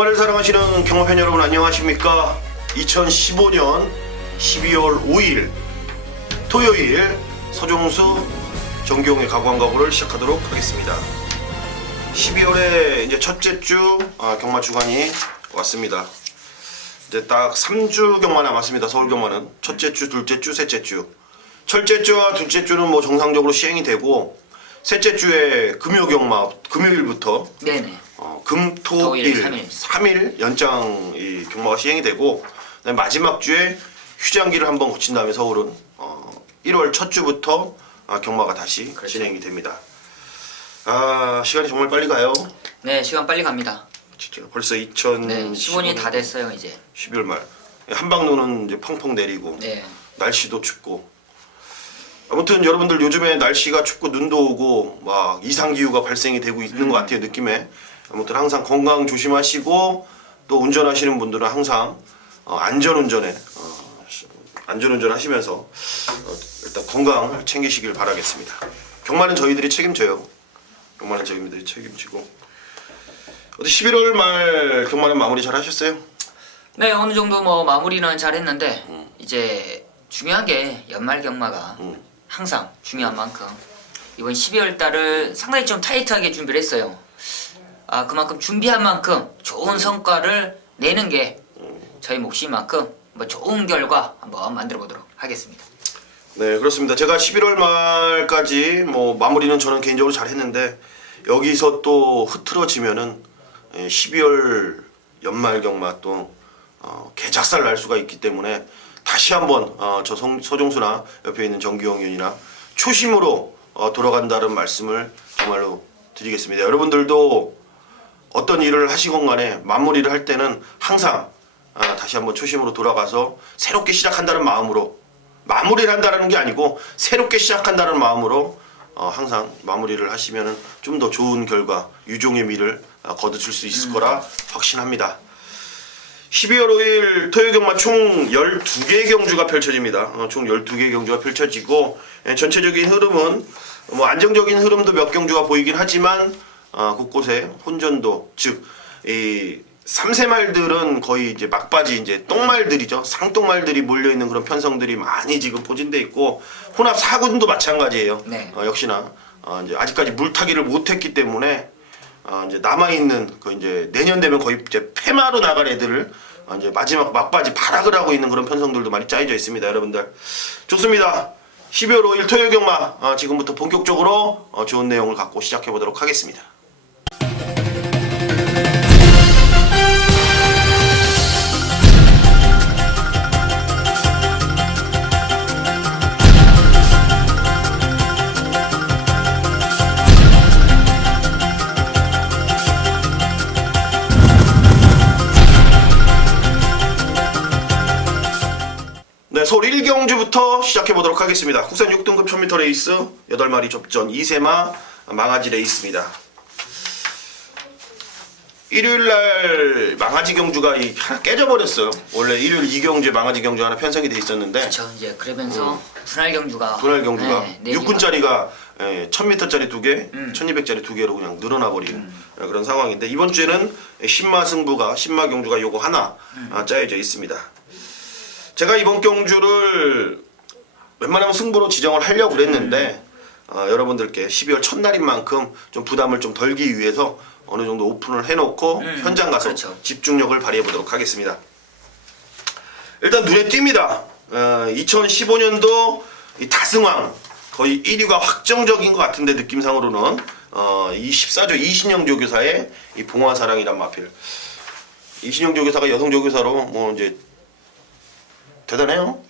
경마를 사랑하시는 경마팬 여러분 안녕하십니까? 2015년 12월 5일 토요일 서종수 정기용의 가구한가구를 시작하도록 하겠습니다. 12월에 이제 첫째 주 경마 주간이 왔습니다. 이제 딱 3주 경마 남았습니다. 서울 경마는 첫째 주, 둘째 주, 셋째 주. 첫째 주와 둘째 주는 뭐 정상적으로 시행이 되고 셋째 주에 금요 경마 금요일부터 네네. 금, 토, 일 3일 연장 이 경마가 시행이 되고 마지막 주에 휴장기를 한번 거친 다음에 서울은 1월 첫 주부터 경마가 다시 그렇죠. 진행이 됩니다. 시간이 정말 빨리 가요. 네, 시간 빨리 갑니다. 진짜 벌써 2015년 네, 15년이 다 됐어요 이제. 12월 말 한방눈은 이제 펑펑 내리고 네. 날씨도 춥고 아무튼 여러분들 요즘에 날씨가 춥고 눈도 오고 막 이상기후가 발생이 되고 있는 것 같아요 느낌에. 아무튼 항상 건강 조심하시고 또 운전하시는 분들은 항상 안전운전 하시면서 일단 건강을 챙기시길 바라겠습니다. 경마는 저희들이 책임져요. 경마는 저희들이 책임지고 어디 11월 말 경마는 마무리 잘 하셨어요? 네, 어느 정도 뭐 마무리는 잘 했는데 이제 중요한 게 연말 경마가 항상 중요한 만큼 이번 12월 달을 상당히 좀 타이트하게 준비를 했어요. 그만큼 준비한 만큼 좋은 성과를 내는 게 저희 몫인 만큼 뭐 좋은 결과 한번 만들어 보도록 하겠습니다. 네, 그렇습니다. 제가 11월 말까지 뭐 마무리는 저는 개인적으로 잘 했는데 여기서 또 흐트러지면은 12월 연말 경마 또 개작살 날 수가 있기 때문에 다시 한번 저 서종수나 옆에 있는 정기용 의원이나 초심으로 돌아간다는 말씀을 정말로 드리겠습니다. 여러분들도 어떤 일을 하시건 간에 마무리를 할 때는 항상 다시 한번 초심으로 돌아가서 새롭게 시작한다는 마음으로 마무리를 한다는 게 아니고 새롭게 시작한다는 마음으로 항상 마무리를 하시면 좀 더 좋은 결과 유종의 미를 거두실 수 있을 거라 확신합니다. 12월 5일 토요 경마 총 12개의 경주가 펼쳐집니다. 총 12개의 경주가 펼쳐지고 전체적인 흐름은 뭐 안정적인 흐름도 몇 경주가 보이긴 하지만 곳곳에 혼전도 즉 이 3세말들은 거의 이제 막바지 이제 똥말들이죠. 상똥말들이 몰려 있는 그런 편성들이 많이 지금 포진돼 있고 혼합 4군도 마찬가지예요. 네. 역시나 이제 아직까지 물타기를 못했기 때문에 이제 남아 있는 그 이제 내년 되면 거의 이제 폐마로 나갈 애들을 이제 마지막 막바지 발악을 하고 있는 그런 편성들도 많이 짜여져 있습니다, 여러분들. 좋습니다. 12월 5일 토요일 경마 지금부터 본격적으로 좋은 내용을 갖고 시작해 보도록 하겠습니다. 네, 서울 1경주부터 시작해 보도록 하겠습니다. 국산 6등급 1000m 레이스 8마리 접전 2세마 망아지 레이스입니다. 일요일날 망아지 경주가 하나 깨져버렸어요. 원래 일요일 2경주에 망아지 경주 하나 편성이 돼 있었는데 그렇죠. 이제 그러면서 분할 경주가 네, 6군짜리가 1000m짜리 2개, 1200짜리 2개로 그냥 늘어나 버린 그런 상황인데 이번 주에는 신마 승부가 신마 경주가 요거 하나 짜여져 있습니다. 제가 이번 경주를 웬만하면 승부로 지정을 하려고 그랬는데 여러분들께 12월 첫날인 만큼 좀 부담을 좀 덜기 위해서 어느 정도 오픈을 해놓고 현장 가서 그렇죠. 집중력을 발휘해 보도록 하겠습니다. 일단 눈에 띕니다. 2015년도 이 다승왕 거의 1위가 확정적인 것 같은데 느낌상으로는 이 14조 이신영 조교사의 이 봉화사랑이란 마필. 이신영 조교사가 여성 조교사로 뭐 이제 대단해요.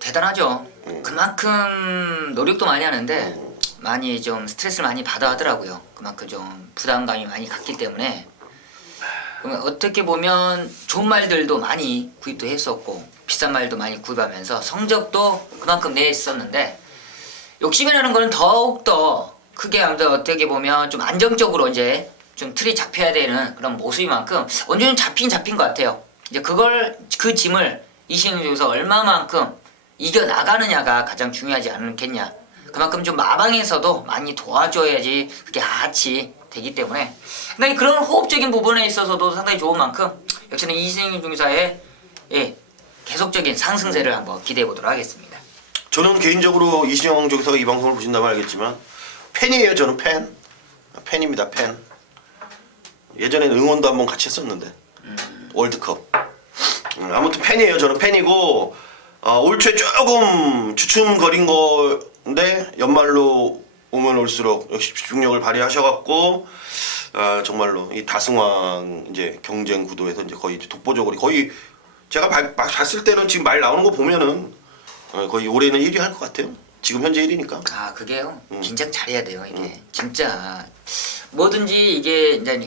대단하죠. 그만큼 노력도 많이 하는데 많이 좀 스트레스를 많이 받아 하더라고요. 그만큼 좀 부담감이 많이 갔기 때문에 어떻게 보면 좋은 말들도 많이 구입도 했었고 비싼 말도 많이 구입하면서 성적도 그만큼 냈었는데 욕심이라는 거는 더욱더 크게 하면서 어떻게 보면 좀 안정적으로 이제 좀 틀이 잡혀야 되는 그런 모습이만큼 언제는 잡힌 것 같아요. 이제 그 짐을 이신영 조교사 얼마만큼 이겨나가느냐가 가장 중요하지 않겠냐. 그만큼 좀 마방에서도 많이 도와줘야지 그게 같이 되기 때문에 상당히 그런 호흡적인 부분에 있어서도 상당히 좋은 만큼 역시나 이승용 중사의 계속적인 상승세를 한번 기대해 보도록 하겠습니다. 저는 개인적으로 이신영 조교사가 이 방송을 보신다면 알겠지만 팬이에요. 저는 팬입니다. 팬. 예전에는 응원도 한번 같이 했었는데 월드컵. 아무튼 팬이에요. 저는 팬이고 올 초에 조금 주춤거린 건데 연말로 오면 올수록 역시 집중력을 발휘하셔갖고 정말로 이 다승왕 이제 경쟁 구도에서 이제 거의 독보적으로 거의 제가 봤을 때는 지금 말 나오는 거 보면은 거의 올해는 1위 할 것 같아요. 지금 현재 1위니까. 아 그게요. 긴장 잘해야 돼요. 이게 진짜 뭐든지 이게 이제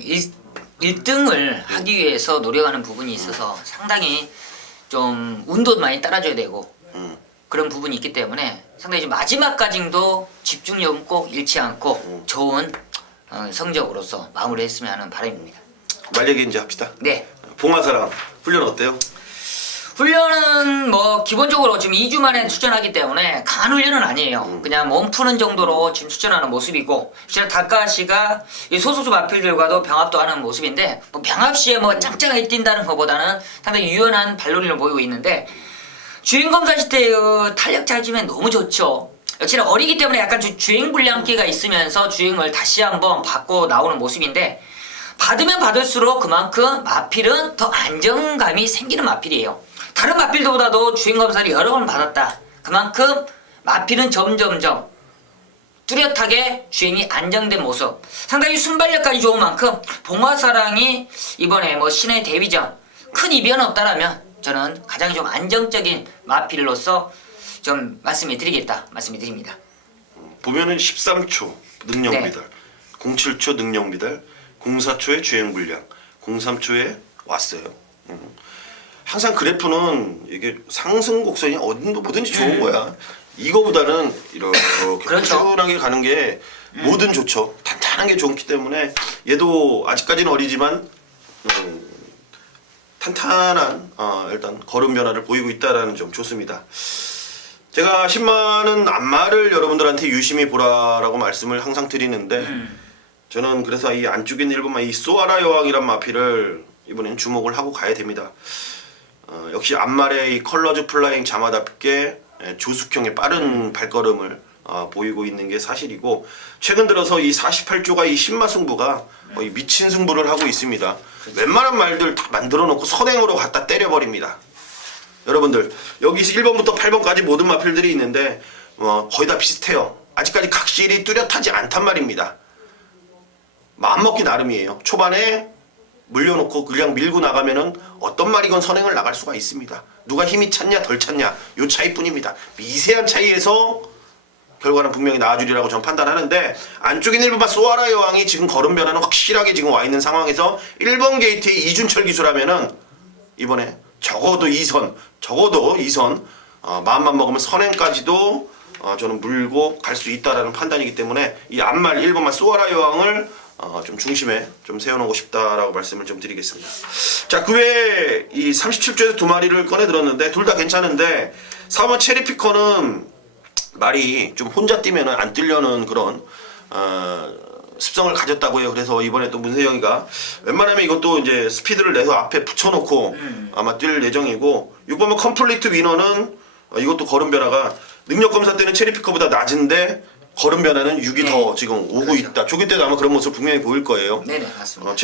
1등을 하기 위해서 노력하는 부분이 있어서 상당히 좀 운도 많이 따라줘야 되고 그런 부분이 있기 때문에 상당히 좀 마지막까지도 집중력은 꼭 잃지 않고 좋은 성적으로서 마무리했으면 하는 바람입니다. 말 얘기 이제 합시다. 네. 봉화사랑 훈련 어때요? 훈련은 뭐 기본적으로 지금 2주 만에 출전하기 때문에 강한 훈련은 아니에요. 그냥 몸 푸는 정도로 지금 출전하는 모습이고 실은 다카시가 이 소속주 마필들과도 병합도 하는 모습인데 뭐 병합 시에 뭐 짱짱하게 뛴다는 것보다는 상당히 유연한 발놀이를 보이고 있는데 주행 검사 시대 탄력 차지면 너무 좋죠. 역시나 어리기 때문에 약간 주행 불량기가 있으면서 주행을 다시 한번 받고 나오는 모습인데 받으면 받을수록 그만큼 마필은 더 안정감이 생기는 마필이에요. 다른 마필들보다도 주행검사를 여러 번 받았다. 그만큼 마필은 점점점 뚜렷하게 주행이 안정된 모습. 상당히 순발력까지 좋은 만큼 봉화사랑이 이번에 뭐 신의 데뷔전 큰 이변 없다라면 저는 가장 좀 안정적인 마필로서 좀 말씀을 드립니다. 보면은 13초 능력 네. 미달, 07초 능력 미달, 04초에 주행 불량, 03초에 왔어요. 항상 그래프는 이게 상승 곡선이 뭐든지 좋은 거야. 이거보다는 이렇게 그렇죠. 꾸준하게 가는 게 뭐든 좋죠. 탄탄한 게 좋기 때문에 얘도 아직까지는 어리지만 탄탄한 일단 걸음 변화를 보이고 있다라는 점 좋습니다. 제가 10만원 안마를 여러분들한테 유심히 보라라고 말씀을 항상 드리는데 저는 그래서 이 안쪽에 있는 1번만 이 소아라 여왕이란 마피를 이번엔 주목을 하고 가야 됩니다. 역시 안말의 이 컬러즈 플라잉 자마답게 조숙형의 빠른 발걸음을 보이고 있는 게 사실이고 최근 들어서 이 48조가 이 신마 승부가 거의 미친 승부를 하고 있습니다. 웬만한 말들 다 만들어 놓고 선행으로 갖다 때려버립니다. 여러분들 여기서 1번부터 8번까지 모든 마필들이 있는데 거의 다 비슷해요. 아직까지 각실이 뚜렷하지 않단 말입니다. 마음먹기 나름이에요. 초반에 물려놓고 그냥 밀고 나가면은 어떤 말이건 선행을 나갈 수가 있습니다. 누가 힘이 찼냐 덜 찼냐 요 차이뿐입니다. 미세한 차이에서 결과는 분명히 나아주리라고 전 판단하는데 안쪽에 1번만 소아라 여왕이 지금 걸음 변화는 확실하게 지금 와 있는 상황에서 1번 게이트의 이준철 기수라면은 이번에 적어도 2선 마음만 먹으면 선행까지도 저는 물고 갈 수 있다라는 판단이기 때문에 이 앞말 1번만 소아라 여왕을 좀 중심에 좀 세워놓고 싶다라고 말씀을 좀 드리겠습니다. 자, 그 외에 이 37조에서 두 마리를 꺼내 들었는데 둘 다 괜찮은데 4번 체리피커는 말이 좀 혼자 뛰면은 안 뛰려는 그런 습성을 가졌다고 해요. 그래서 이번에 또 문세영이가 웬만하면 이것도 이제 스피드를 내서 앞에 붙여놓고 아마 뛸 예정이고 6번은 컴플리트 위너는 이것도 걸음 변화가 능력 검사 때는 체리피커보다 낮은데 걸음 변화는 6이 네. 더 지금 오고 그렇죠. 있다. 조기 때도 아마 그런 모습 분명히 보일 거예요. 네네 맞습니다.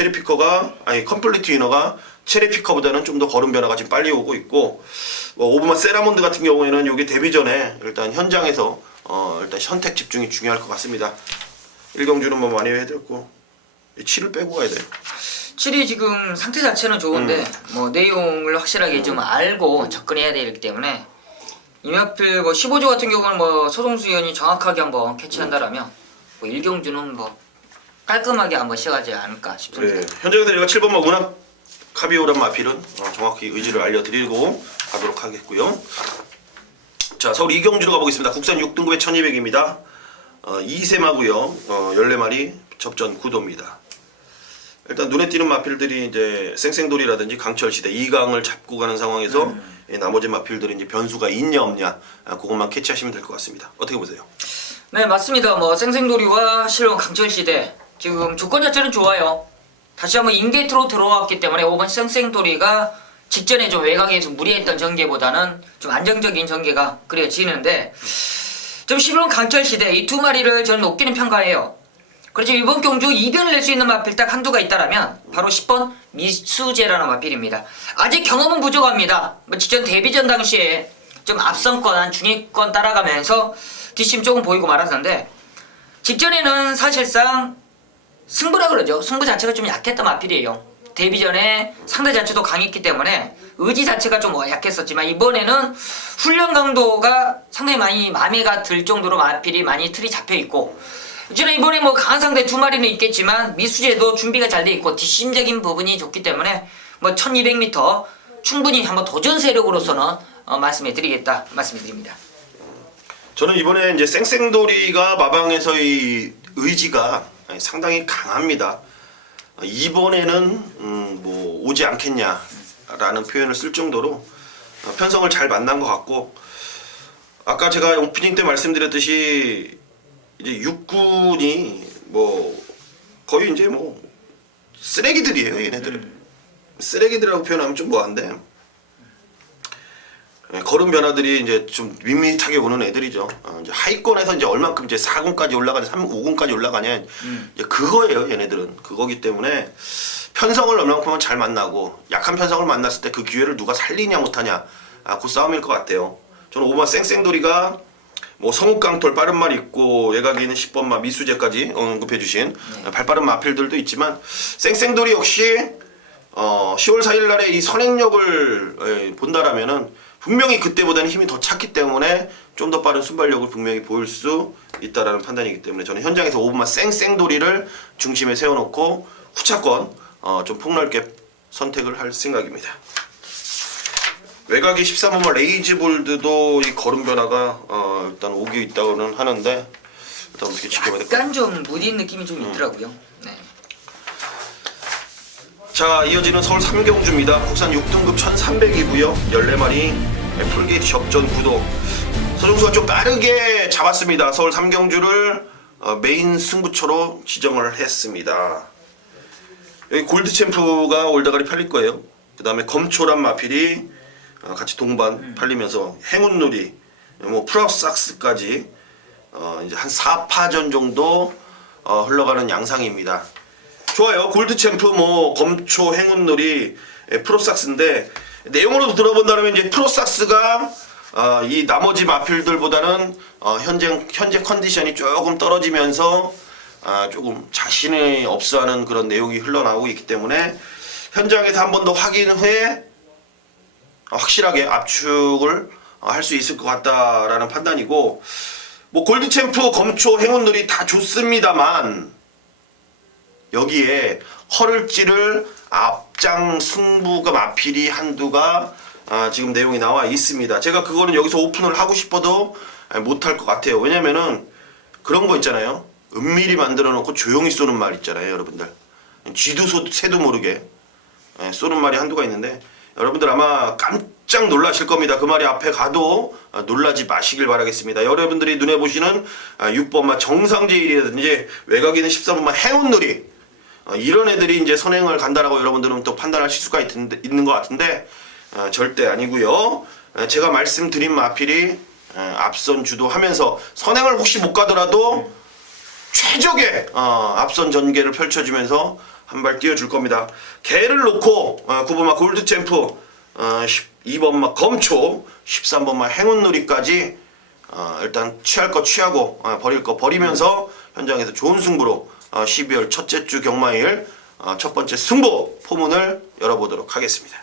컴플리트 위너가 체리피커보다는 좀 더 걸음 변화가 지금 빨리 오고 있고 오브만 세라몬드 같은 경우에는 여기 데뷔 전에 일단 현장에서 일단 선택 집중이 중요할 것 같습니다. 1경주는 뭐 많이 해드렸고 7을 빼고 가야 돼. 7이 지금 상태 자체는 좋은데 뭐 내용을 확실하게 좀 알고 접근해야 되기 때문에 이마필 뭐 15조 같은 경우는 뭐 서동수 의원이 정확하게 한번 캐치한다라면 뭐 1경주는 뭐 깔끔하게 한번 시작하지 않을까 싶습니다. 네. 현장에서 제가 7번만 운합 카비오란 마필은 정확히 의지를 알려드리고 가도록 하겠고요. 자, 서울 이경주로 가보겠습니다. 국산 6등급의 1200입니다. 2세마고요. 14마리 접전 구도입니다. 일단 눈에 띄는 마필들이 이제 쌩쌩돌이라든지 강철시대 2강을 잡고 가는 상황에서 나머지 마필들이 이제 변수가 있냐 없냐 그것만 캐치하시면 될 것 같습니다. 어떻게 보세요? 네 맞습니다. 뭐 생생돌이와 실론 강철시대 지금 조건 자체는 좋아요. 다시 한번 인게이트로 들어왔기 때문에 5번 쌩쌩돌이가 직전에 좀 외곽에서 무리했던 전개보다는 좀 안정적인 전개가 그려지는데 좀 11번 강철시대 이 두 마리를 저는 높게는 평가해요. 그렇죠. 이번 경주 이변을 낼 수 있는 마필 딱 한두가 있다라면 바로 10번 미수제라는 마필입니다. 아직 경험은 부족합니다. 뭐 직전 데뷔전 당시에 좀 앞선권 한 중위권 따라가면서 뒷심 조금 보이고 말았는데 직전에는 사실상 승부라 그러죠. 승부 자체가 좀 약했던 마필이에요. 데뷔전에 상대 자체도 강했기 때문에 의지 자체가 좀 약했었지만 이번에는 훈련 강도가 상당히 많이 마매가 들 정도로 마필이 많이 틀이 잡혀있고 어쨌든 이번에 뭐 강한 상대 두 마리는 있겠지만 미수제도 준비가 잘 돼 있고 뒷심적인 부분이 좋기 때문에 뭐 1200m 충분히 한번 도전 세력으로서는 말씀해 드립니다. 저는 이번에 이제 쌩쌩돌이가 마방에서의 의지가 상당히 강합니다. 이번에는 뭐 오지 않겠냐라는 표현을 쓸 정도로 편성을 잘 만난 것 같고 아까 제가 오프닝 때 말씀드렸듯이 이제 육군이 뭐 거의 이제 뭐 쓰레기들이에요. 얘네들은 쓰레기들이라고 표현하면 좀 뭐한데 걸음 변화들이 이제 좀 밋밋하게 오는 애들이죠. 이제 하위권에서 이제 얼만큼 이제 4군까지 올라가냐, 5군까지 올라가냐, 이제 그거예요. 얘네들은 그거기 때문에 편성을 얼만큼은 잘 만나고 약한 편성을 만났을 때 그 기회를 누가 살리냐 못하냐, 그 싸움일 것 같아요. 저는 5번 쌩쌩돌이가 뭐 성욱강돌 빠른 말 있고 외곽에 있는 10번마 미수제까지 언급해주신 발빠른 마필들도 있지만 쌩쌩돌이 역시 10월 4일 날에 이 선행력을 본다라면은 분명히 그때보다는 힘이 더 찼기 때문에 좀 더 빠른 순발력을 분명히 보일 수 있다라는 판단이기 때문에 저는 현장에서 5번마 쌩쌩돌이를 중심에 세워놓고 후차권 좀 폭넓게 선택을 할 생각입니다. 외곽이 13번마 레이즈볼드도 이 걸음 변화가 일단 오기 있다고는 하는데 일단 어떻게 지켜봐야 될까? 약간 좀 무딘 느낌이 좀 있더라고요. 네. 자, 이어지는 서울 3경주입니다. 국산 6등급 1300이고요. 14마리 풀게이트 접전 구도. 서정수가 좀 빠르게 잡았습니다. 서울 3경주를 메인 승부처로 지정을 했습니다. 여기 골드챔프가 올다가리 팔릴 거예요. 그 다음에 검초란 마필이 같이 동반 팔리면서 행운놀이, 뭐 프로삭스까지 이제 한 4파전 정도 흘러가는 양상입니다. 좋아요. 골드챔프, 뭐 검초, 행운놀이, 프로삭스인데 내용으로 들어본다면 이제 프로삭스가 이 나머지 마필들보다는 현재 컨디션이 조금 떨어지면서 조금 자신이 없어하는 그런 내용이 흘러나오고 있기 때문에 현장에서 한 번 더 확인 후에 확실하게 압축을 할 수 있을 것 같다라는 판단이고 뭐 골드챔프, 검초, 행운놀이 다 좋습니다만 여기에 허를 찌를 앞장 승부가 마필이 한두가 지금 내용이 나와 있습니다. 제가 그거는 여기서 오픈을 하고 싶어도 못할 것 같아요. 왜냐면은 그런 거 있잖아요. 은밀히 만들어 놓고 조용히 쏘는 말 있잖아요. 여러분들 쥐도 새도 모르게 쏘는 말이 한두가 있는데 여러분들 아마 깜짝 놀라실 겁니다. 그 말이 앞에 가도 놀라지 마시길 바라겠습니다. 여러분들이 눈에 보시는 6번마 정상제일이라든지 외곽에 있는 13번마 행운놀이 이런 애들이 이제 선행을 간다라고 여러분들은 또 판단하실 수가 있는 것 같은데 절대 아니고요. 제가 말씀드린 마필이 앞선 주도하면서 선행을 혹시 못 가더라도 최적의 앞선 전개를 펼쳐주면서 한 발 띄워줄 겁니다. 개를 놓고 9번마 골드챔프, 2번마 검초, 13번마 행운놀이까지 일단 취할 거 취하고 버릴 거 버리면서 현장에서 좋은 승부로 12월 첫째 주 경마일 첫 번째 승부 포문을 열어보도록 하겠습니다.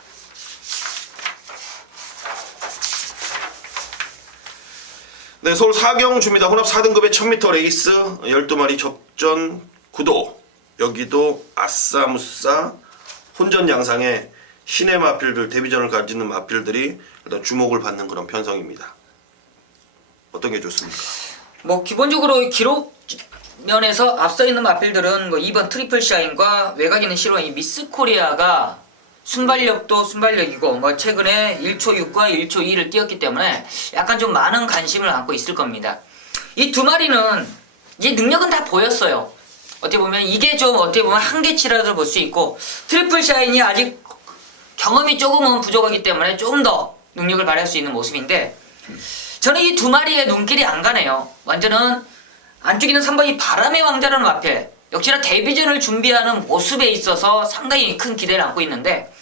네, 서울 4경주입니다. 혼합 4등급의 1000m 레이스 12마리 접전 구도. 여기도 아싸무싸 혼전 양상의 신의 마필들, 데뷔전을 가지는 마필들이 일단 주목을 받는 그런 편성입니다. 어떤 게 좋습니까? 뭐 기본적으로 기록 면에서 앞서 있는 마필들은 뭐 2번 트리플 샤인과 외곽에 있는 실원 이 미스 코리아가 순발력도 순발력이고 뭐 최근에 1초 6과 1초 2를 뛰었기 때문에 약간 좀 많은 관심을 갖고 있을 겁니다. 이 두 마리는 이제 능력은 다 보였어요. 어떻게 보면 이게 좀 어떻게 보면 한계치라도 볼 수 있고 트리플 샤인이 아직 경험이 조금은 부족하기 때문에 좀 더 능력을 발휘할 수 있는 모습인데 저는 이 두 마리의 눈길이 안 가네요. 완전은 안쪽에 있는 3번이 바람의 왕자라는 마필 역시나 데뷔전을 준비하는 모습에 있어서 상당히 큰 기대를 안고 있는데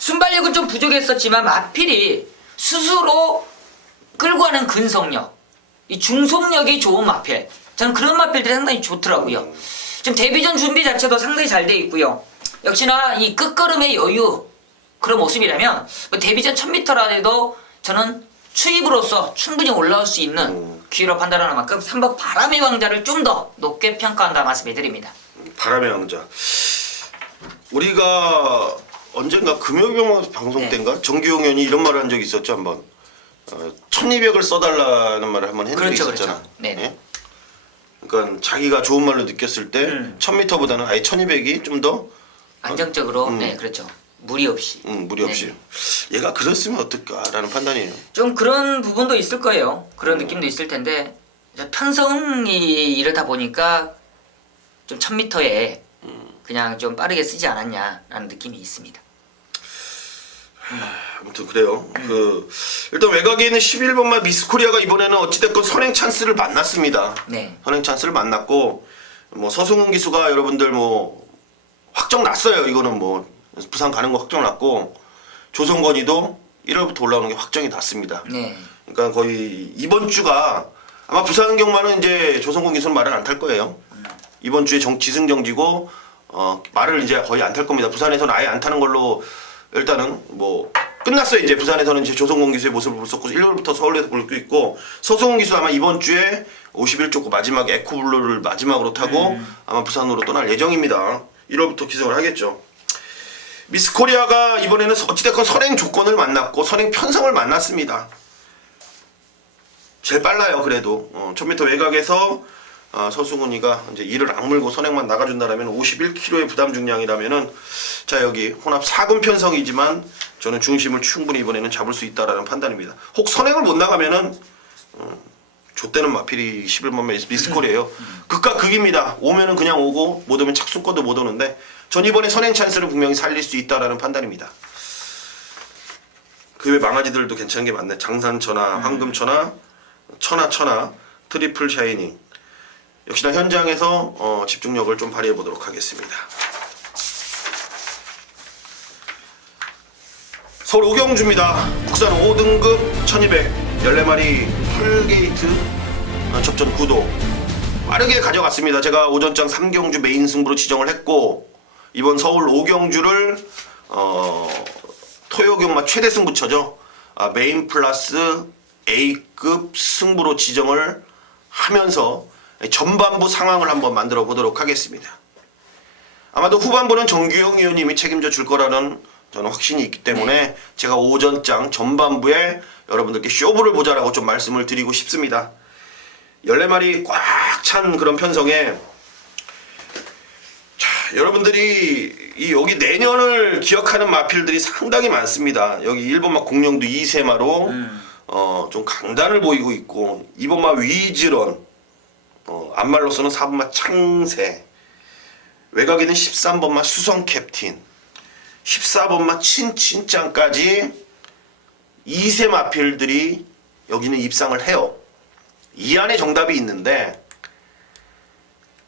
순발력은 좀 부족했었지만 마필이 스스로 끌고 가는 근성력 이 중속력이 좋은 마필 저는 그런 마필들이 상당히 좋더라고요. 지금 데뷔전 준비 자체도 상당히 잘 돼 있고요. 역시나 이 끝걸음의 여유 그런 모습이라면 뭐 데뷔전 1000m라 해도 저는 추입으로서 충분히 올라올 수 있는 기회로 판단하는 만큼 3번 바람의 왕자를 좀 더 높게 평가한다 말씀해 드립니다. 바람의 왕자. 우리가 언젠가 금요일 방송 때인가 정규용 의원이 이런 말을 한 적이 있었죠 한번. 1200을 써달라는 말을 한번 한 적이 그렇죠, 있었잖아. 그렇죠. 네. 예? 그러니까 자기가 좋은 말로 느꼈을 때 1000m보다는 아예 1200이 좀 더 안정적으로 네 그렇죠. 무리 없이. 무리 없이. 네. 얘가 그랬으면 어떨까라는 판단이에요. 좀 그런 부분도 있을 거예요. 그런 느낌도 있을 텐데 편성이 이러다 보니까 좀 1000m에 그냥 좀 빠르게 쓰지 않았냐라는 느낌이 있습니다. 아무튼 그래요. 일단 외곽에 있는 11번만 미스코리아가 이번에는 어찌됐건 선행 찬스를 만났습니다. 네. 선행 찬스를 만났고 뭐 서승훈 기수가 여러분들 뭐 확정 났어요. 이거는 뭐 부산 가는 거 확정 났고 조성건이도 1월부터 올라오는 게 확정이 났습니다. 네. 그러니까 거의 이번 주가 아마 부산 경마는 이제 조성건 기수는 말을 안 탈 거예요. 이번 주에 지승정지고 말을 이제 거의 안 탈 겁니다. 부산에서는 아예 안 타는 걸로 일단은 뭐 끝났어요. 이제 부산에서는 이제 조성건 기수의 모습을 볼 수 없고 1월부터 서울에서 볼 수 있고 서승훈 기수 아마 이번 주에 51조 마지막 에코블루를 마지막으로 타고 아마 부산으로 떠날 예정입니다. 1월부터 기승을 하겠죠. 미스코리아가 이번에는 어찌됐건 선행 조건을 만났고 선행 편성을 만났습니다. 제일 빨라요. 그래도 1000m 외곽에서 서승훈이가 이제 이를 악물고 선행만 나가준다라면 51kg의 부담 중량이라면은 자 여기 혼합 4금 편성이지만 저는 중심을 충분히 이번에는 잡을 수 있다라는 판단입니다. 혹 선행을 못 나가면은 좆대는 마필이 11번 미스코리아예요. 극과 극입니다. 오면은 그냥 오고 못 오면 착수권도 못 오는데 전 이번에 선행 찬스를 분명히 살릴 수 있다라는 판단입니다. 그 외 망아지들도 괜찮은 게 많네. 장산천하, 황금천하, 천하, 트리플 샤이닝. 역시나 현장에서 집중력을 좀 발휘해 보도록 하겠습니다. 서울 오경주입니다. 국산 5등급 1200 14마리 풀게이트 접전 구도 빠르게 가져갔습니다. 제가 오전장 3경주 메인 승부로 지정을 했고 이번 서울 5경주를 토요경마 최대 승부처죠. 메인 플러스 A급 승부로 지정을 하면서 전반부 상황을 한번 만들어 보도록 하겠습니다. 아마도 후반부는 정규영 의원님이 책임져 줄 거라는 저는 확신이 있기 때문에 제가 오전장 전반부에 여러분들께 쇼부를 보자라고 좀 말씀을 드리고 싶습니다. 14마리 꽉 찬 그런 편성에 여러분들이 여기 내년을 기억하는 마필들이 상당히 많습니다. 여기 1번마 공룡도 2세마로 좀 강단을 보이고 있고 2번마 위즈런 안말로서는 4번마 창세 외곽에는 13번마 수성 캡틴 14번마 친친짱까지 2세 마필들이 여기는 입상을 해요. 이 안에 정답이 있는데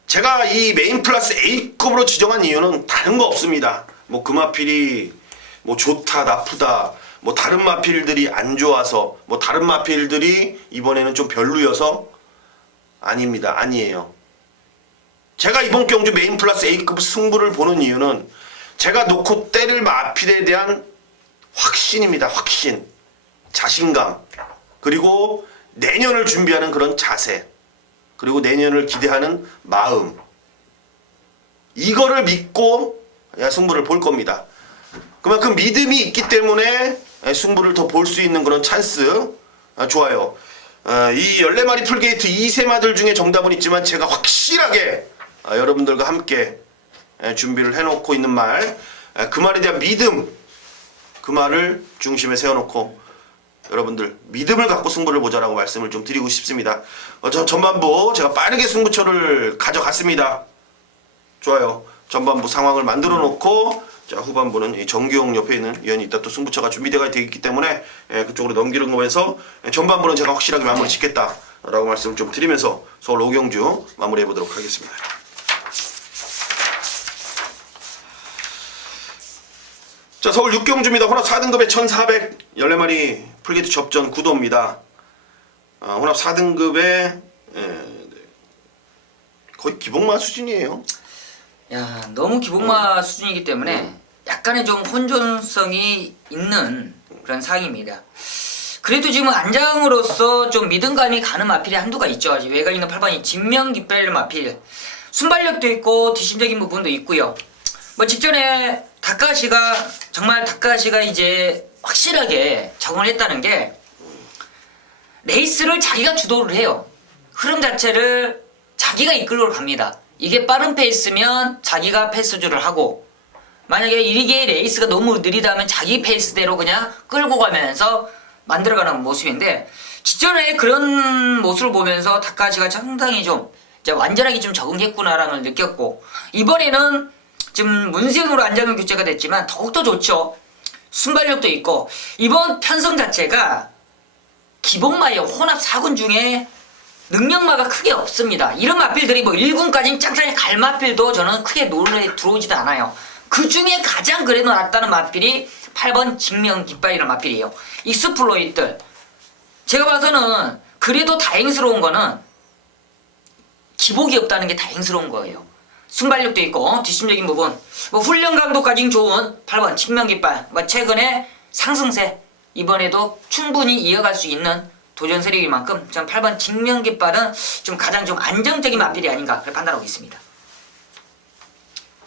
제가 이 메인 플러스 A급으로 지정한 이유는 다른 거 없습니다. 뭐 그 마필이 뭐 좋다 나쁘다 뭐 다른 마필들이 안 좋아서 뭐 다른 마필들이 이번에는 좀 별로여서 아닙니다. 아니에요. 제가 이번 경주 메인 플러스 A급 승부를 보는 이유는 제가 놓고 때릴 마필에 대한 확신입니다. 확신, 자신감, 그리고 내년을 준비하는 그런 자세, 그리고 내년을 기대하는 마음, 이거를 믿고 승부를 볼 겁니다. 그만큼 믿음이 있기 때문에 승부를 더 볼 수 있는 그런 찬스. 좋아요. 이 14마리 풀게이트 2세마들 중에 정답은 있지만 제가 확실하게 여러분들과 함께 준비를 해놓고 있는 말, 그 말에 대한 믿음, 그 말을 중심에 세워놓고 여러분들 믿음을 갖고 승부를 보자라고 말씀을 좀 드리고 싶습니다. 전반부 제가 빠르게 승부처를 가져갔습니다. 좋아요. 전반부 상황을 만들어 놓고 자 후반부는 이 정규용 옆에 있는 위원이 이따 또 승부처가 준비되어 있기 때문에 그쪽으로 넘기는 거면서 전반부는 제가 확실하게 마무리 짓겠다라고 말씀을 좀 드리면서 서울 오경주 마무리해 보도록 하겠습니다. 자 서울 6경주입니다. 혼합 4등급에 1414마리 풀게이트 접전 구도입니다. 혼합 4등급에 거의 기복마 수준이에요. 야, 너무 기복마 수준이기 때문에 약간의 좀 혼존성이 있는 그런 상황입니다. 그래도 지금 안장으로서 좀 믿음감이 가는 마필이 한두가 있죠. 외곽 있는 8번이 진명깃발 마필. 순발력도 있고 뒷심적인 부분도 있고요. 뭐 직전에 다카시가 이제 확실하게 적응을 했다는 게 레이스를 자기가 주도를 해요. 흐름 자체를 자기가 이끌고 갑니다. 이게 빠른 페이스면 자기가 패스주를 하고 만약에 이게 레이스가 너무 느리다면 자기 페이스대로 그냥 끌고 가면서 만들어가는 모습인데 직전에 그런 모습을 보면서 다카시가 상당히 좀 이제 완전하게 좀 적응했구나라는 걸 느꼈고 이번에는 지금 문세윤으로 안장은 교체가 됐지만 더욱더 좋죠. 순발력도 있고 이번 편성 자체가 기복마의 혼합 4군 중에 능력마가 크게 없습니다. 이런 마필들이 뭐 1군까지는 짱짱이 갈 마필도 저는 크게 논에 들어오지도 않아요. 그 중에 가장 그래도 낫다는 마필이 8번 직명깃발이라는 마필이에요. 익스플로이트 제가 봐서는 그래도 다행스러운 거는 기복이 없다는 게 다행스러운 거예요. 순발력도 있고 뒷심적인 부분 뭐 훈련 강도까지 좋은 8번 직명깃발 뭐 최근에 상승세 이번에도 충분히 이어갈 수 있는 도전 세력인 만큼 전 8번 직명깃발은 좀 가장 좀 안정적인 마필이 아닌가 그렇게 판단하고 있습니다.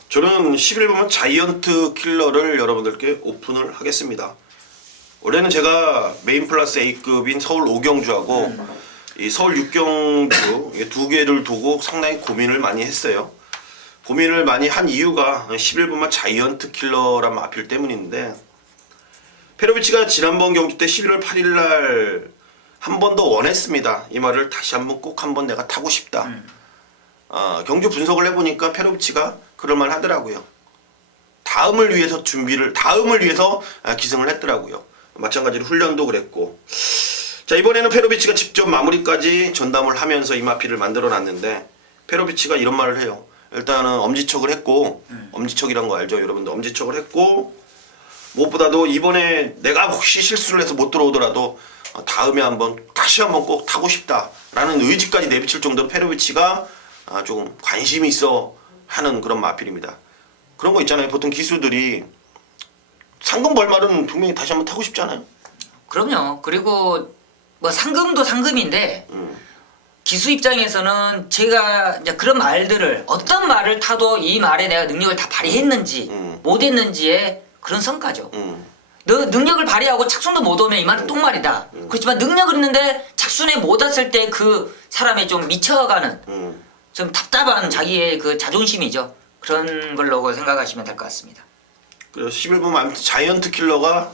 저는 11번은 자이언트 킬러를 여러분들께 오픈을 하겠습니다. 원래는 제가 메인 플러스 A급인 서울 오경주하고 이 서울 6경주 두 개를 두고 상당히 고민을 많이 했어요. 고민을 많이 한 이유가 11번만 자이언트 킬러란 마필 때문인데 페로비치가 지난번 경주 때 11월 8일날 한 번 더 원했습니다. 이 말을 다시 한번 꼭 한번 내가 타고 싶다. 경주 분석을 해보니까 페로비치가 그럴만 하더라고요. 다음을 위해서 기승을 했더라고요. 마찬가지로 훈련도 그랬고 자 이번에는 페로비치가 직접 마무리까지 전담을 하면서 이 마필을 만들어 놨는데 페로비치가 이런 말을 해요. 일단은 엄지척을 했고 엄지척이란 거 알죠? 여러분들 엄지척을 했고 무엇보다도 이번에 내가 혹시 실수를 해서 못 들어오더라도 다음에 다시 한번 꼭 타고 싶다라는 의지까지 내비칠 정도로 페로비치가 조금 관심이 있어 하는 그런 마필입니다. 그런 거 있잖아요. 보통 기수들이 상금 벌말은 분명히 다시 한번 타고 싶잖아요. 그럼요. 그리고 뭐 상금도 상금인데 기수 입장에서는 제가 이제 그런 말들을 어떤 말을 타도 이 말에 내가 능력을 다 발휘했는지 못했는지의 그런 성과죠. 너 능력을 발휘하고 착순도 못 오면 이 말은 똥말이다. 그렇지만 능력을 있는데 착순에 못 왔을 때 그 사람의 좀 미쳐가는 좀 답답한 자기의 그 자존심이죠. 그런 걸로 생각하시면 될 것 같습니다. 그래서 11번 아무튼 자이언트 킬러가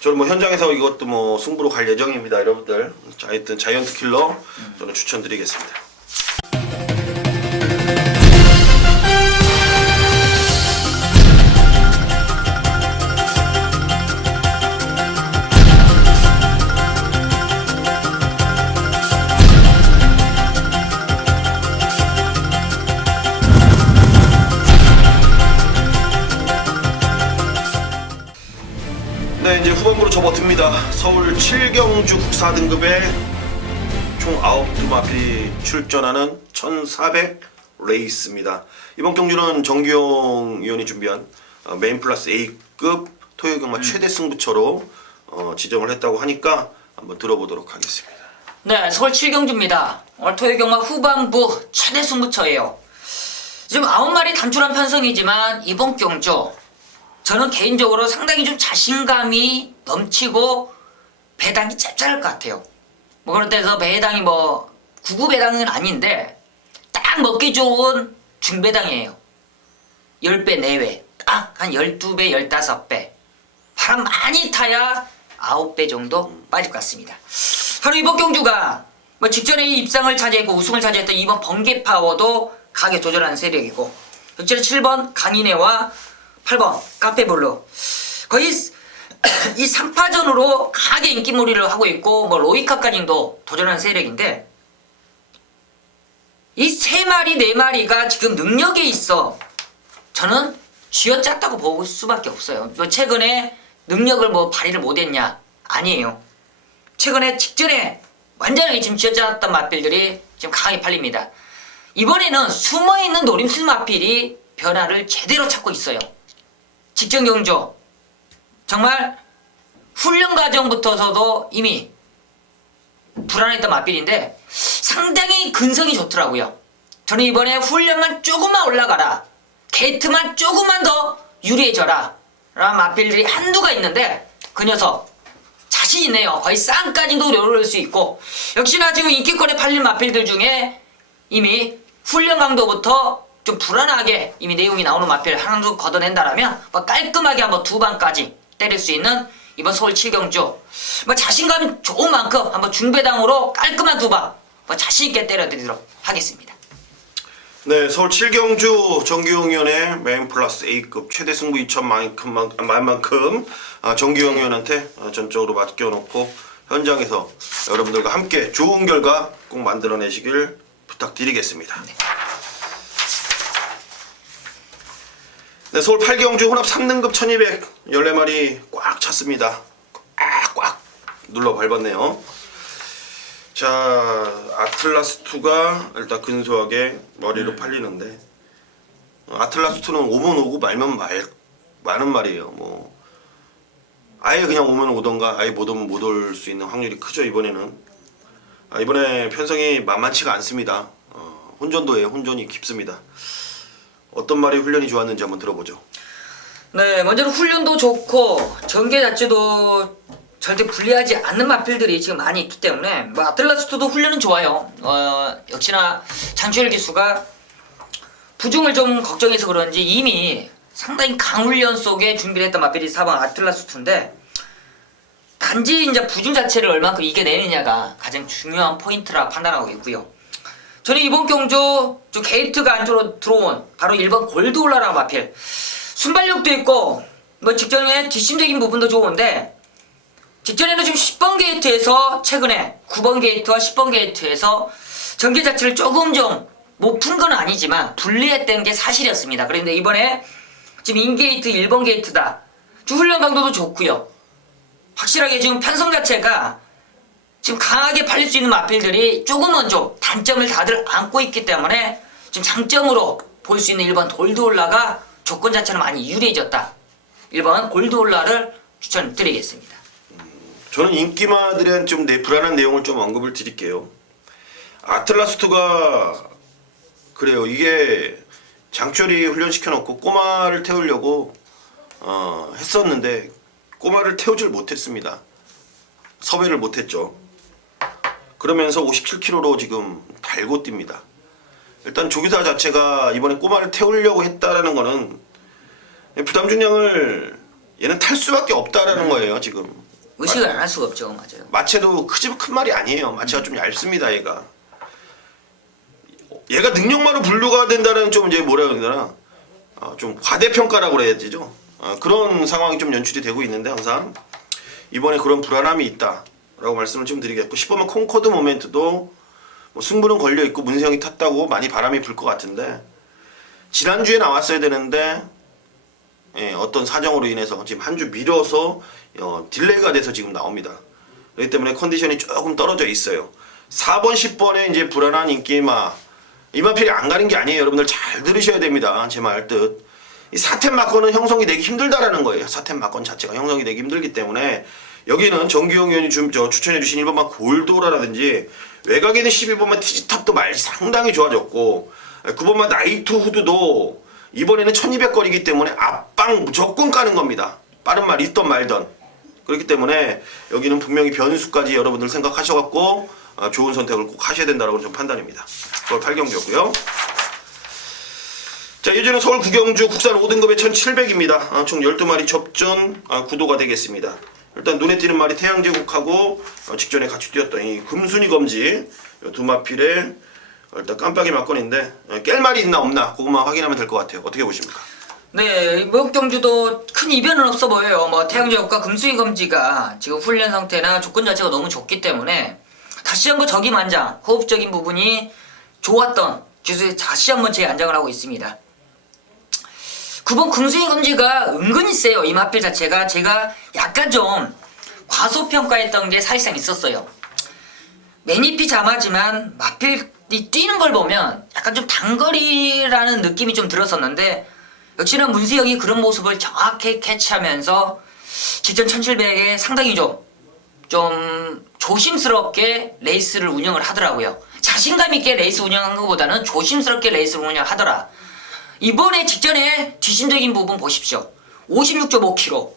저는 뭐 현장에서 이것도 뭐 승부로 갈 예정입니다. 여러분들 하여튼 자이언트 킬러 저는 추천드리겠습니다. 네, 이제 후반부로 접어듭니다. 서울 7경주 국사 등급에 총 9두 마필이 출전하는 1400 레이스입니다. 이번 경주는 정규용 위원이 준비한 메인 플러스 A급 토요경마 최대 승부처로 지정을 했다고 하니까 한번 들어보도록 하겠습니다. 네, 서울 7경주입니다. 오늘 토요경마 후반부 최대 승부처예요. 지금 9마리 단출한 편성이지만 이번 경주 저는 개인적으로 상당히 좀 자신감이 넘치고 배당이 짭짤할 것 같아요. 뭐 그럴 때서 배당이 뭐 9구 배당은 아닌데 딱 먹기 좋은 중배당이에요. 10배 내외 딱 한 12배 15배 바람 많이 타야 9배 정도 빠질 것 같습니다. 바로 이번 경주가 뭐 직전에 입상을 차지했고 우승을 차지했던 이번 번개파워도 강하게 도전하는 세력이고 역전에 7번 강인혜와 8번 카페블루. 거의 이 3파전으로 강하게 인기몰이를 하고 있고 뭐 로이카까지도 도전하는 세력인데 이 3마리 4마리가 지금 능력에 있어 저는 쥐어짰다고 볼 수밖에 없어요. 뭐 최근에 능력을 뭐 발휘를 못했냐? 아니에요. 최근에 직전에 완전하게 지금 쥐어짰던 마필들이 지금 강하게 팔립니다. 이번에는 숨어있는 노림수 마필이 변화를 제대로 찾고 있어요. 직전 경주 정말 훈련 과정부터서도 이미 불안했던 마필인데 상당히 근성이 좋더라고요. 저는 이번에 훈련만 조금만 올라가라, 게이트만 조금만 더 유리해져라 라는 마필들이 한두가 있는데 그 녀석 자신 있네요. 거의 쌍까지도 내려올 수 있고 역시나 지금 인기권에 팔린 마필들 중에 이미 훈련 강도부터 좀 불안하게 이미 내용이 나오는 마필 하나 걷어낸다라면 뭐 깔끔하게 한번 2방까지 때릴 수 있는 이번 서울 7경주 뭐 자신감이 좋은 만큼 한번 중배당으로 깔끔한 2방 뭐 자신있게 때려드리도록 하겠습니다. 네, 서울 7경주 정규영위원회 메인 플러스 A급 최대 승부 2천만만큼 정규영위원한테 전적으로 맡겨놓고 현장에서 여러분들과 함께 좋은 결과 꼭 만들어내시길 부탁드리겠습니다. 네, 서울 8경주 혼합 3등급 1214마리 꽉 찼습니다. 꽉 눌러 밟았네요. 자, 아틀라스2가 일단 근소하게 머리로 팔리는데 아틀라스2는 오면 오고 말면 많은 말이에요. 뭐 아예 그냥 오면 오던가 아예 못 오면 못 올 수 있는 확률이 크죠. 이번에는 이번에 편성이 만만치가 않습니다. 혼전도예요. 혼전이 깊습니다. 어떤 말이 훈련이 좋았는지 한번 들어보죠. 네, 먼저는 훈련도 좋고 전개 자체도 절대 불리하지 않는 마필들이 지금 많이 있기 때문에 뭐 아틀라스도 훈련은 좋아요. 역시나 장추열 기수가 부중을 좀 걱정해서 그런지 이미 상당히 강훈련 속에 준비를 했던 마필이 4번 아틀라스인데 단지 이제 부중 자체를 얼마큼 이겨내느냐가 가장 중요한 포인트라 판단하고 있고요. 저는 이번 경주 좀 게이트가 안쪽으로 들어온 바로 1번 골드올라라는 마필 순발력도 있고 뭐 직전에 뒷심적인 부분도 좋은데 직전에는 좀 10번 게이트에서 최근에 9번 게이트와 10번 게이트에서 전개 자체를 조금 좀 못 푼 건 아니지만 불리했던 게 사실이었습니다. 그런데 이번에 지금 인게이트 1번 게이트다. 훈련 강도도 좋고요. 확실하게 지금 편성 자체가 지금 강하게 팔릴 수 있는 마필들이 조금은 좀 단점을 다들 안고 있기 때문에 지금 장점으로 볼 수 있는 1번 골드올라가 조건 자체는 많이 유리해졌다. 1번 골드올라를 추천드리겠습니다. 저는 인기마들에 좀 불안한 내용을 좀 언급을 드릴게요. 아틀라스2가 그래요. 이게 장철이 훈련시켜놓고 꼬마를 태우려고 했었는데 꼬마를 태우질 못했습니다. 섭외를 못했죠. 그러면서 57km로 지금 달고 뜁니다. 일단 조기사 자체가 이번에 꼬마를 태우려고 했다라는 거는 부담 중량을 얘는 탈 수밖에 없다라는 거예요. 지금 의식을 안 할 수가 없죠. 맞아요. 마체도 큰 말이 아니에요. 마체가 좀 얇습니다. 얘가 능력마로 분류가 된다는 좀 이제 뭐라 해야 되나 좀 과대평가라고 그래야 되죠. 그런 상황이 좀 연출이 되고 있는데 항상 이번에 그런 불안함이 있다라고 말씀을 좀 드리겠고 10번만 콩코드 모멘트도 뭐 승부는 걸려있고 문세영이 탔다고 많이 바람이 불 것 같은데 지난주에 나왔어야 되는데 어떤 사정으로 인해서 지금 한 주 미뤄서 딜레이가 돼서 지금 나옵니다. 그렇기 때문에 컨디션이 조금 떨어져 있어요. 4번 10번에 이제 불안한 인기마 이마필이 안 가는 게 아니에요. 여러분들 잘 들으셔야 됩니다. 제 말 뜻. 이 사템 마건은 형성이 되기 힘들다라는 거예요. 사템 마건 자체가 형성이 되기 힘들기 때문에 여기는 정규영 의원이 추천해주신 1번만 골도라라든지 외곽에 있는 12번만 티지탑도 말이 상당히 좋아졌고 9번만 나이트 후드도 이번에는 1200거리기 때문에 앞방 무조건 까는 겁니다. 빠른 말 있던 말던. 그렇기 때문에 여기는 분명히 변수까지 여러분들 생각하셔갖고 좋은 선택을 꼭 하셔야 된다고 좀 판단입니다. 서울 8경주였고요. 자, 이제는 서울 9경주 국산 5등급의 1700입니다. 총 12마리 접전 구도가 되겠습니다. 일단 눈에 띄는 말이 태양제국하고 직전에 같이 뛰었던 이 금순이 검지 두 마필의 일단 깜빡이 막건인데 깰 말이 있나 없나 그것만 확인하면 될 것 같아요. 어떻게 보십니까? 네, 이번 경주도 큰 이변은 없어 보여요. 뭐 태양제국과 금수기 검지가 지금 훈련 상태나 조건 자체가 너무 좋기 때문에 다시 한번 저기만장 호흡적인 부분이 좋았던 기수에 다시 한번 재안장을 하고 있습니다. 9번 금수기 검지가 은근히 세요. 이 마필 자체가 제가 약간 좀 과소평가했던 게 사실상 있었어요. 매니피 자마지만 마필이 뛰는 걸 보면 약간 좀 단거리라는 느낌이 좀 들었었는데 역시나 문세영이 그런 모습을 정확히 캐치하면서 직전 1700에 상당히 좀 조심스럽게 레이스를 운영을 하더라고요. 자신감 있게 레이스 운영한 것보다는 조심스럽게 레이스를 운영하더라. 이번에 직전에 뒷심적인 부분 보십시오. 56.5km.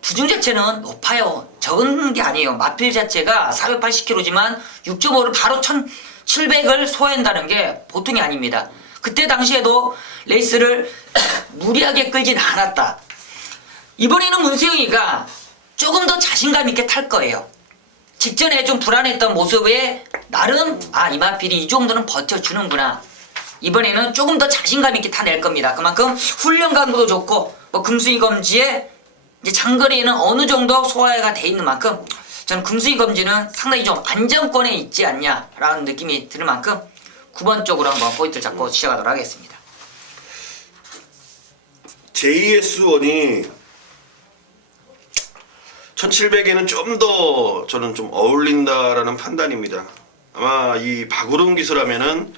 부중 자체는 높아요. 적은 게 아니에요. 마필 자체가 480kg지만 6.5를 바로 1700을 소화한다는 게 보통이 아닙니다. 그때 당시에도 레이스를 무리하게 끌진 않았다. 이번에는 문수영이가 조금 더 자신감 있게 탈 거예요. 직전에 좀 불안했던 모습에 나름 이 마필이 이 정도는 버텨주는구나. 이번에는 조금 더 자신감 있게 타낼 겁니다. 그만큼 훈련 강도도 좋고 뭐 금수기 검지에 이제 장거리에는 어느 정도 소화가 돼 있는 만큼 저는 금수기 검지는 상당히 좀 안정권에 있지 않냐라는 느낌이 드는 만큼 9번 쪽으로 한번 포인트를 잡고 시작하도록 하겠습니다. JS1이 1700에는 좀 더 저는 좀 어울린다라는 판단입니다. 아마 이 박우름 기수라면은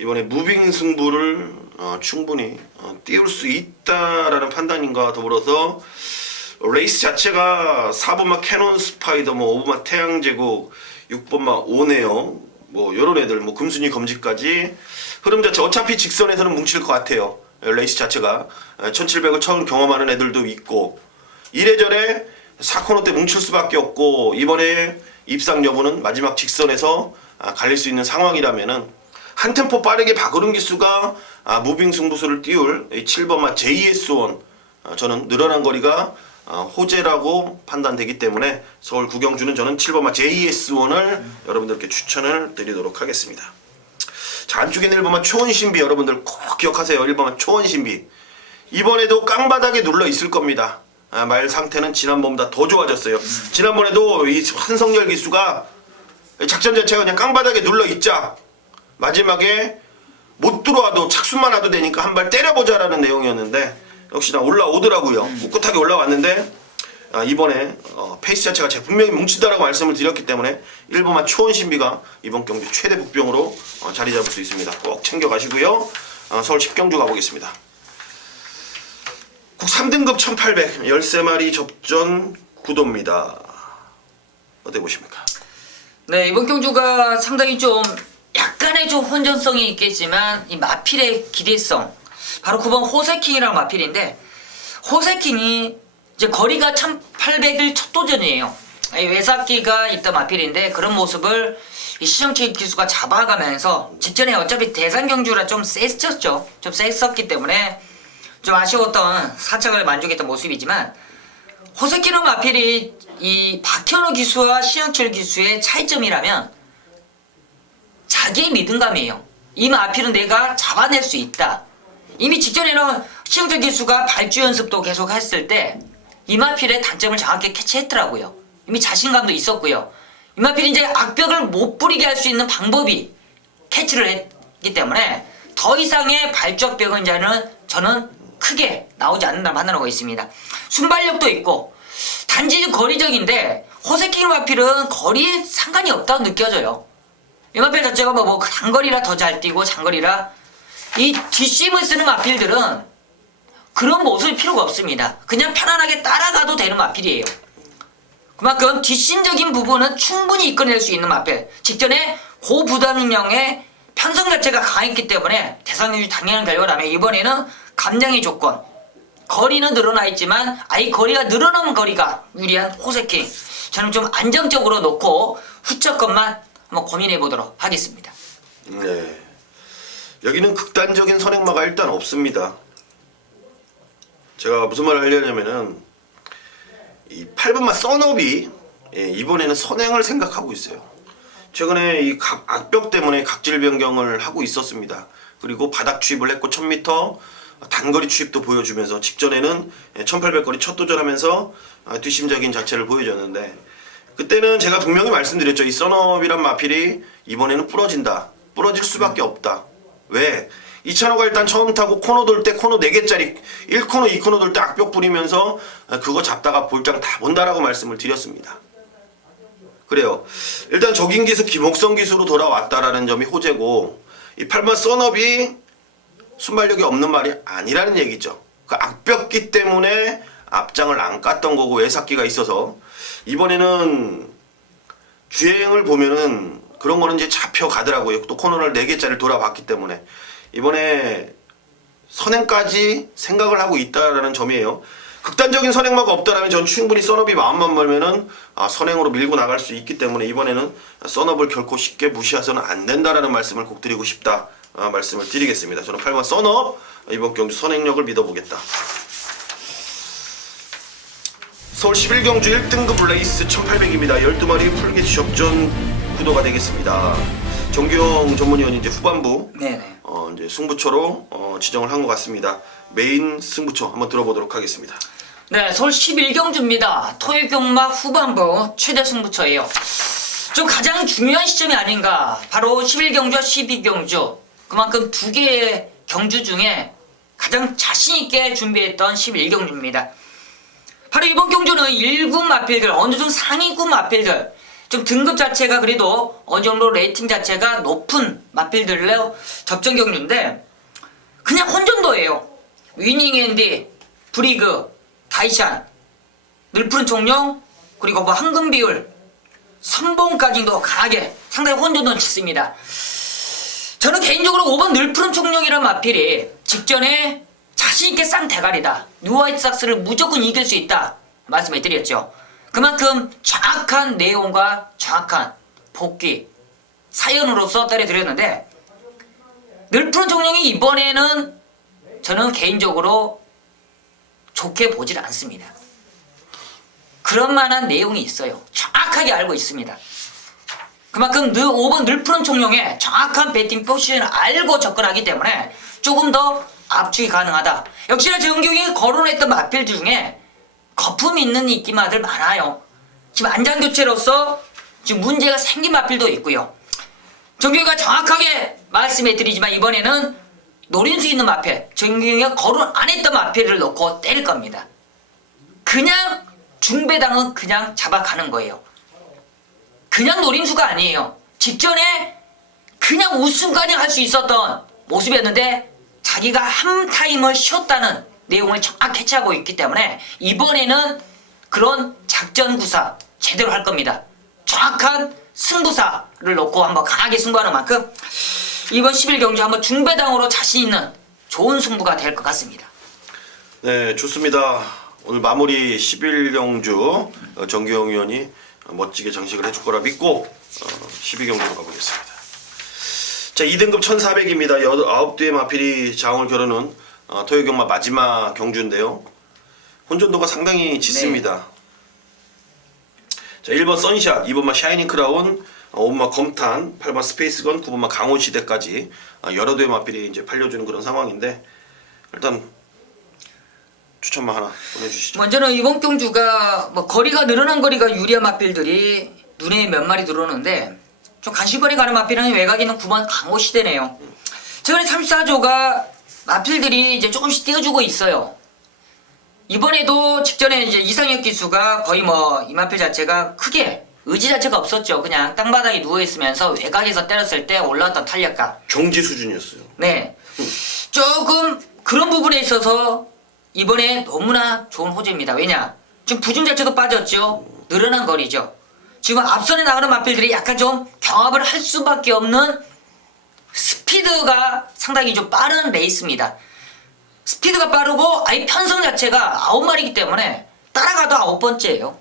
이번에 무빙 승부를 충분히 띄울 수 있다라는 판단인가 더불어서 레이스 자체가 4번마 캐논 스파이더, 뭐 5번마 태양제국, 6번마 오네요. 뭐 요런 애들, 뭐 금순이 검지까지 흐름 자체 어차피 직선에서는 뭉칠 것 같아요. 레이스 자체가 1700을 처음 경험하는 애들도 있고 이래저래 4코너 때 뭉칠 수밖에 없고 이번에 입상 여부는 마지막 직선에서 갈릴 수 있는 상황이라면은 한 템포 빠르게 박으름 기수가 무빙 승부수를 띄울 7번마 JS1 저는 늘어난 거리가 호재라고 판단되기 때문에 서울 구경주는 저는 7번마 JS1을 여러분들께 추천을 드리도록 하겠습니다. 자, 안쪽에 1번마 초원신비 여러분들 꼭 기억하세요. 1번마 초원신비 이번에도 깡바닥에 눌러 있을 겁니다. 말 상태는 지난번보다 더 좋아졌어요. 지난번에도 이 한성열 기수가 작전 자체가 그냥 깡바닥에 눌러 있자 마지막에 못 들어와도 착수만 와도 되니까 한 발 때려보자라는 내용이었는데 역시나 올라오더라고요. 꿋꿋하게 올라왔는데 이번에 페이스 자체가 제가 분명히 뭉치다라고 말씀을 드렸기 때문에 1번마 초원신비가 이번 경기 최대 복병으로 자리 잡을 수 있습니다. 꼭 챙겨가시고요. 서울 10경주 가보겠습니다. 국 3등급 1800 13마리 접전 구도입니다. 어떻게 보십니까? 네, 이번 경주가 상당히 좀 약간의 좀 혼전성이 있겠지만 이 마필의 기대성 바로 9번 호세킹이라는 마필인데 호세킹이 이제 거리가 1800일 첫 도전이에요. 외삭기가 있던 마필인데 그런 모습을 이 시정치 기수가 잡아가면서 직전에 어차피 대산 경주라 좀 셌었죠. 좀 셌었기 때문에 좀 아쉬웠던 사착을 만족했던 모습이지만 호세키노 마필이 이 박현우 기수와 시영철 기수의 차이점이라면 자기의 믿음감이에요. 이 마필은 내가 잡아낼 수 있다. 이미 직전에는 시영철 기수가 발주 연습도 계속 했을 때 이 마필의 단점을 정확히 캐치했더라고요. 이미 자신감도 있었고요. 이 마필이 이제 악벽을 못 부리게 할 수 있는 방법이 캐치를 했기 때문에 더 이상의 발적벽은 저는 크게 나오지 않는다 판단하고 있습니다. 순발력도 있고 단지 거리적인데 호세킹 마필은 거리에 상관이 없다고 느껴져요. 이 마필 자체가 뭐 단거리라 더 잘 뛰고 장거리라 이 뒷심을 쓰는 마필들은 그런 모습이 필요가 없습니다. 그냥 편안하게 따라가도 되는 마필이에요. 그만큼 뒷심적인 부분은 충분히 이끌어낼 수 있는 마필. 직전에 고부담형의 편성 자체가 강했기 때문에 대상률이 당연한 결과라면 이번에는 감량의 조건 거리는 늘어나 있지만 아예 거리가 늘어나는 거리가 유리한 호세킹 저는 좀 안정적으로 놓고 후적 것만 한번 고민해 보도록 하겠습니다. 네, 여기는 극단적인 선행마가 일단 없습니다. 제가 무슨 말을 하려냐면은 이 8번마 썬업이 이번에는 선행을 생각하고 있어요. 최근에 이 악벽 때문에 각질 변경을 하고 있었습니다. 그리고 바닥 추입을 했고 1000m 단거리 추입도 보여주면서 직전에는 1800거리 첫 도전하면서 뒷심적인 자체를 보여줬는데 그때는 제가 분명히 말씀드렸죠. 이 썬업이란 마필이 이번에는 부러진다. 부러질 수밖에 없다. 왜? 이찬호가 일단 처음 타고 코너 돌 때 코너 4개짜리 1코너 2코너 돌 때 악벽 부리면서 그거 잡다가 볼장 다 본다라고 말씀을 드렸습니다. 그래요. 일단 저긴기에서 김옥성 기수로 돌아왔다라는 점이 호재고 이 8번 썬업이 순발력이 없는 말이 아니라는 얘기죠. 그 악벽기 때문에 앞장을 안 깠던 거고 외삭기가 있어서 이번에는 주행을 보면은 그런 거는 이제 잡혀가더라고요. 또 코너를 4개짜리를 돌아봤기 때문에 이번에 선행까지 생각을 하고 있다라는 점이에요. 극단적인 선행마가 없다라면 전 충분히 썬업이 마음만 멀면은 선행으로 밀고 나갈 수 있기 때문에 이번에는 썬업을 결코 쉽게 무시해서는 안 된다라는 말씀을 꼭 드리고 싶다 말씀을 드리겠습니다. 저는 8번 썬업 이번 경주 선행력을 믿어보겠다. 서울 11경주 1등급 레이스 1800입니다. 12마리 풀게이트 접전 구도가 되겠습니다. 정규영 전문위원이 이제 후반부 네네. 이제 승부처로 지정을 한 것 같습니다. 메인 승부처 한번 들어보도록 하겠습니다. 네, 서울 11경주입니다. 토요경마 후반부 최대 승부처예요. 좀 가장 중요한 시점이 아닌가. 바로 11경주와 12경주. 그만큼 두 개의 경주 중에 가장 자신있게 준비했던 11경주입니다. 바로 이번 경주는 1군 마필들, 어느 정도 상위군 마필들, 좀 등급 자체가 그래도 어느 정도 레이팅 자체가 높은 마필들로 접전 경주인데 그냥 혼전도예요. 위닝앤디, 브리그, 다이샨, 늘푸른 총룡, 그리고 뭐 황금 비율, 선봉까지도 강하게 상당히 혼전도 짙습니다. 저는 개인적으로 5번 늘푸른 총룡이라는 마필이 직전에 자신있게 쌍대가리다. 뉴화이트삭스를 무조건 이길 수 있다. 말씀해 드렸죠. 그만큼 정확한 내용과 정확한 복귀, 사연으로서 때려드렸는데 늘푸른 총룡이 이번에는 저는 개인적으로 좋게 보질 않습니다. 그런 만한 내용이 있어요. 정확하게 알고 있습니다. 그만큼 5번 늘푸른 총룡의 정확한 배팅 포지션을 알고 접근하기 때문에 조금 더 압축이 가능하다. 역시나 정경이 거론했던 마필 중에 거품 있는 인기마들 많아요. 지금 안장교체로서 지금 문제가 생긴 마필도 있고요. 정경이가 정확하게 말씀해 드리지만 이번에는 노린 수 있는 마필, 정경이가 거론 안 했던 마필을 놓고 때릴 겁니다. 그냥 중배당은 그냥 잡아가는 거예요. 그냥 노림수가 아니에요. 직전에 그냥 우승까지 할 수 있었던 모습이었는데 자기가 한 타임을 쉬었다는 내용을 정확히 캐치하고 있기 때문에 이번에는 그런 작전 구사 제대로 할 겁니다. 정확한 승부사를 놓고 한번 강하게 승부하는 만큼 이번 11경주 한번 중배당으로 자신 있는 좋은 승부가 될 것 같습니다. 네, 좋습니다. 오늘 마무리 11경주 정규영 위원이 멋지게 장식을 해줄 거라 믿고 12경주로 가보겠습니다. 자, 2등급 1400입니다. 9대의 마필이 장을 겨루는 토요경마 마지막 경주인데요. 혼전도가 상당히 짙습니다. 자, 1번 선샷, 2번마 샤이닝 크라운, 5번마 검탄, 8번 스페이스건, 9번마 강원시대까지 여러 대의 마필이 이제 팔려주는 그런 상황인데 일단 추천만 하나 보내주시죠. 먼저는 이번 경주가 뭐 거리가 늘어난 거리가 유리한 마필들이 눈에 몇 마리 들어오는데 좀 간신거리 가는 마필은 외곽에 있는 9번 강호시대네요. 최근에 34조가 마필들이 이제 조금씩 띄워주고 있어요. 이번에도 직전에 이제 이상혁 기수가 거의 뭐 이 마필 자체가 크게 의지 자체가 없었죠. 그냥 땅바닥에 누워있으면서 외곽에서 때렸을 때 올라왔던 탄력감. 경지 수준이었어요. 네. 조금 그런 부분에 있어서 이번에 너무나 좋은 호재입니다. 왜냐? 지금 부중 자체도 빠졌죠. 늘어난 거리죠. 지금 앞선에 나가는 마필들이 약간 좀 경합을 할 수밖에 없는 스피드가 상당히 좀 빠른 레이스입니다. 스피드가 빠르고 아예 편성 자체가 9마리이기 때문에 따라가도 9번째예요.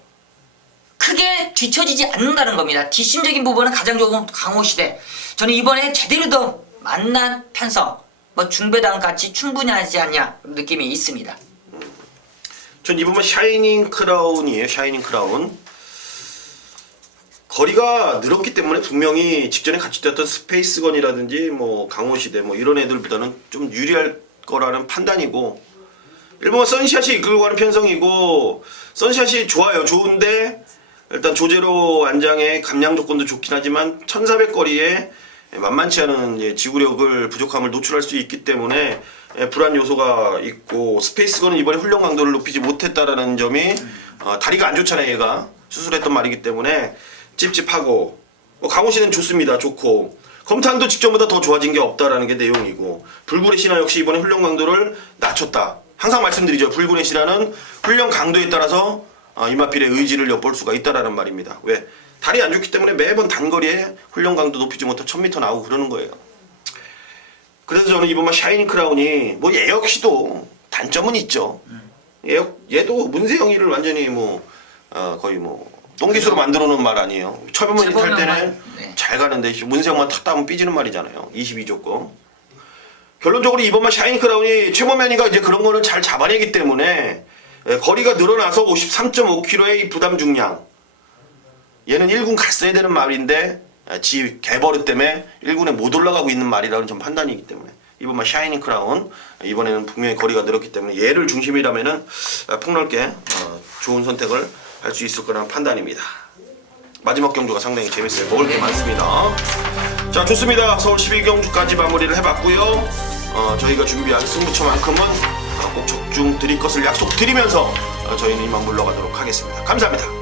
크게 뒤처지지 않는다는 겁니다. 뒷심적인 부분은 가장 좋은 강호시대. 저는 이번에 제대로 더 만난 편성, 뭐 중배당 같이 충분히 하지 않냐 느낌이 있습니다. 전 이번만 샤이닝 크라운이에요. 샤이닝 크라운. 거리가 늘었기 때문에 분명히 직전에 같이 뛰었던 스페이스건이라든지 뭐 강호시대 뭐 이런 애들보다는 좀 유리할 거라는 판단이고, 일본 선샷이 이끌고 가는 편성이고, 선샷이 좋아요. 좋은데 일단 조제로 안장의 감량 조건도 좋긴 하지만 1400거리에 만만치 않은 지구력을 부족함을 노출할 수 있기 때문에 불안 요소가 있고, 스페이스건은 이번에 훈련 강도를 높이지 못했다라는 점이 다리가 안 좋잖아요. 얘가 수술했던 말이기 때문에 찝찝하고, 강호시는 좋습니다. 좋고, 검탄도 직전보다 더 좋아진 게 없다라는 게 내용이고, 불굴의 신화 역시 이번에 훈련 강도를 낮췄다. 항상 말씀드리죠. 불굴의 신화는 훈련 강도에 따라서 이마필의 의지를 엿볼 수가 있다라는 말입니다. 왜? 다리 안 좋기 때문에 매번 단거리에 훈련 강도 높이지 못해 1000m 나오고 그러는 거예요. 그래서 저는 이번만 샤이닝 크라운이 뭐 얘 역시도 단점은 있죠. 얘도 문세영이를 완전히 뭐 거의 뭐 똥기수로 만들어 놓은 말 아니에요. 최범현이 탈 때는 네. 잘 가는데 문세영만 탔다 하면 삐지는 말이잖아요. 22조. 결론적으로 이번만 샤이닝 크라운이 최범현이가 이제 그런 거는 잘 잡아내기 때문에 거리가 늘어나서 53.5km의 이 부담 중량, 얘는 1군 갔어야 되는 말인데 지 개버릇 때문에 1군에 못 올라가고 있는 말이라는 좀 판단이기 때문에 이번만 샤이닝 크라운, 이번에는 분명히 거리가 늘었기 때문에 얘를 중심이라면은 폭넓게 좋은 선택을 할 수 있을 거라는 판단입니다. 마지막 경주가 상당히 재밌어요. 먹을 게 많습니다. 자, 좋습니다. 서울 12경주까지 마무리를 해봤고요. 저희가 준비한 승부처만큼은 꼭 적중 드릴 것을 약속드리면서 저희는 이만 물러가도록 하겠습니다. 감사합니다.